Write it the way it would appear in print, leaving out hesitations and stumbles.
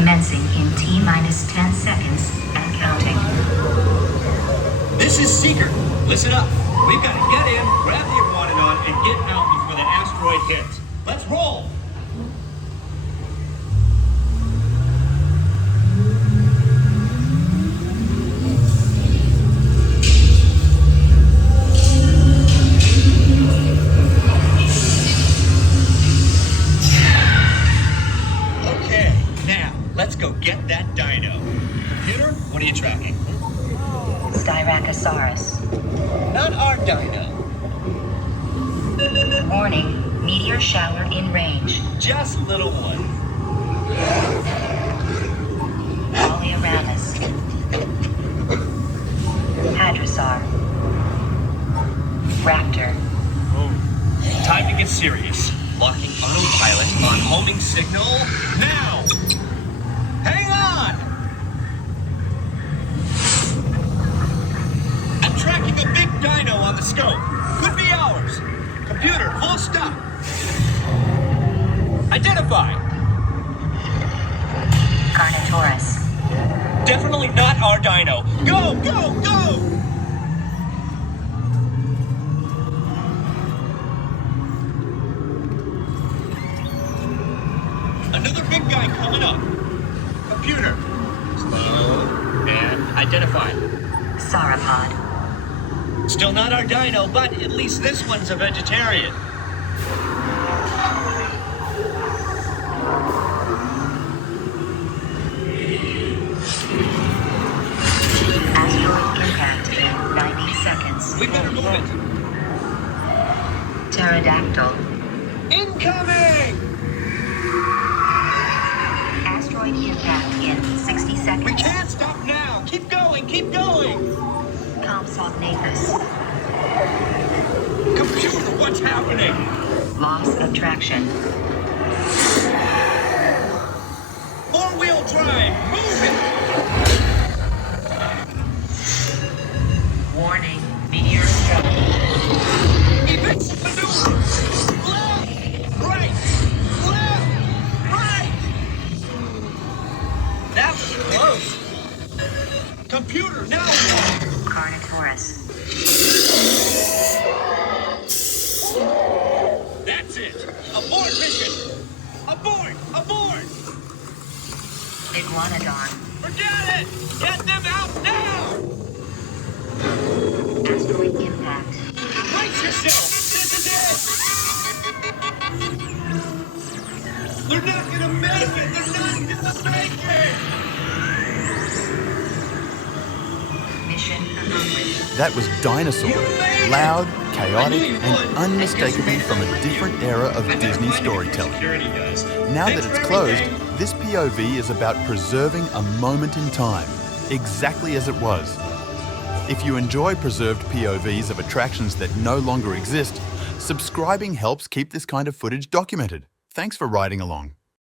Commencing in T-minus 10 seconds and counting. This is Seeker. Listen up. We've got to get in, grab the iguanodon, and get out before the asteroid hits. Let's roll! Okay, now, let's go get that dino. Computer, what are you tracking? Styracosaurus. Not our dino. Warning, meteor shower in range. Just little one. Polyaramus. Hadrosaur. Raptor. Time to get serious. Locking autopilot on homing signal now! Hang on! I'm tracking a big dino on the scope. Could be ours. Computer, full stop. Identify. Carnotaurus. Definitely not our dino. Go, go, go! Another big guy coming up. Computer. Slow. And identify. Sauropod. Still not our dino, but at least this one's a vegetarian. Asteroid impact in 90 seconds. We better move it. Pterodactyl. Incoming! Asteroid impact in 60 seconds. We can't stop now. Keep going, keep going. Compsognathus. Computer, what's happening? Loss of traction. Four-wheel drive, move it! Warning, meteor shower. Evasive maneuver! Left, right, that was close. Computer, now what? Carnotaurus. That's it. Abort mission. Abort, abort. Iguanodon. Forget it. Get them out now. Asteroid impact. Brace yourself. This is it. They're not gonna make it. They're not gonna make it. Mission accomplished. That was DINOSAUR, loud, chaotic, and unmistakably from a different era of Disney storytelling. Now that it's closed, this POV is about preserving a moment in time, exactly as it was. If you enjoy preserved POVs of attractions that no longer exist, subscribing helps keep this kind of footage documented. Thanks for riding along.